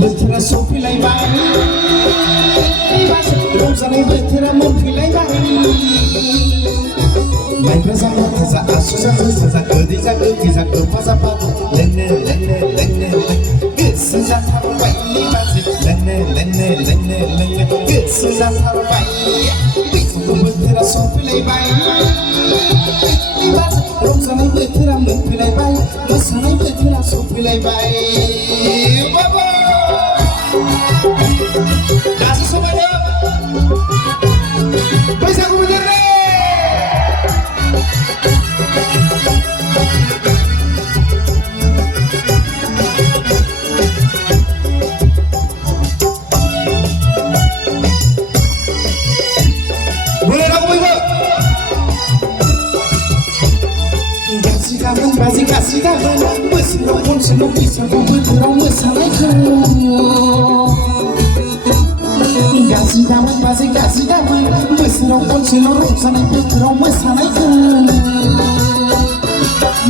बोथोरा सफैलायबाय रंजानाय बोथोरा मोनफैलायबाय माइब्रा जा माथा जा आसु जा जोसा जा गोदै जा गोखै जा गोफा जा बाबु लोंनो गोसो जाथारबाय बाजै लोंनो गोसो जाथारबाय बैसागु बोथोरा सफैलायबाय रंजानाय बोथोरा मोनफैलायबाय मोसानाय बोथोरा सफैलायबाय दासो समायना बैसागु बोथोर गासिदामोन बोसोराव खनसेल' बैसागु बोथोराव मोसानायखौ गासिदामोन बोसोराव खनसेल' रंजानाय बोथोराव मोसानायखौ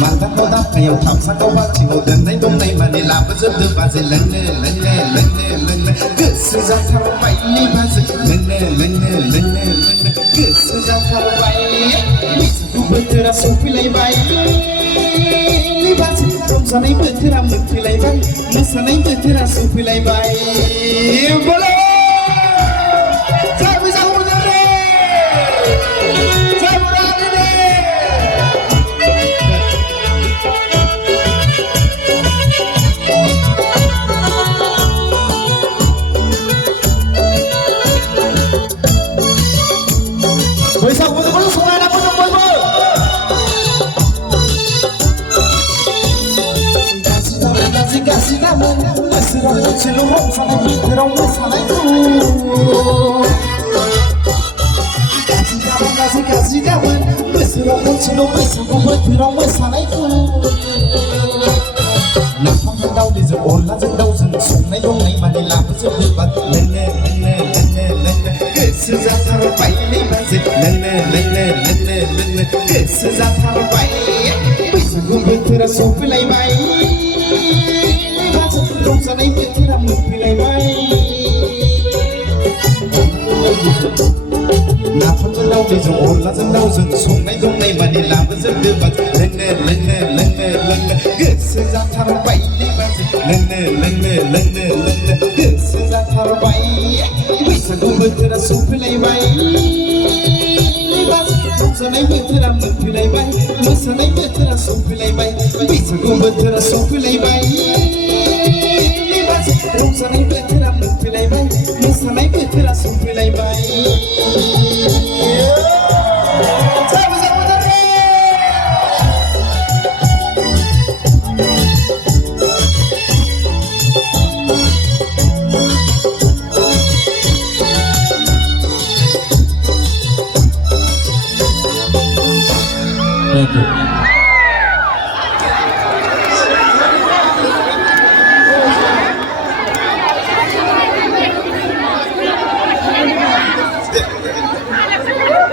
मालदांगाव दाफायाव थामसागाव बाथियाव दोननाय दंनाय माने लाबोजोबदो बाजै लोंनो गोसो जाथारबाय बाजै लोंनो गोसो जाथारबाय बैसागु बोथोरा सफैलायबाय रंजानाय बोथोरा मोनफैलायबाय मोसानाय बोथोरा सफैलायबाय बैसागु बोथोरखौ समायना मोजां बयबो गासिदामोन बोसोराव खनसेल' रंजानाय बोथोराव मोसानायखौ गासिदामोन बोसोराव खनसेल' बैसागु बोथोराव मोसानायखौ नाफामजों दावदैजों अनलाजों दाउजों संनाय दंनाय माने लाबोजोबदोबा लोंनो गोसो जाथारबाय बाजै लोंनो गोसो जाथारबाय बैसागु बोथोरा सफैलायबाय रंजानाय बोथोरा मोनफैलायबाय नाफामजों दावदैजों अनलाजों दाउजों संनाय दंनाय माने लाबोजोबदोबा लोंनो गोसो जाथारबाय बाजै लोंनो गोसो जाथारबाय बैसागु बोथोरा सफैलायबाय रंजानाय बोथोरा मोनफैलायबाय मोसानाय बोथोरा सफैलायबाय बैसागु बोथोरा सफैलायबाय रंजानाय बोथोरा मोनफैलायबाय मोसानाय बोथोरा सफैलायबाय Thank you.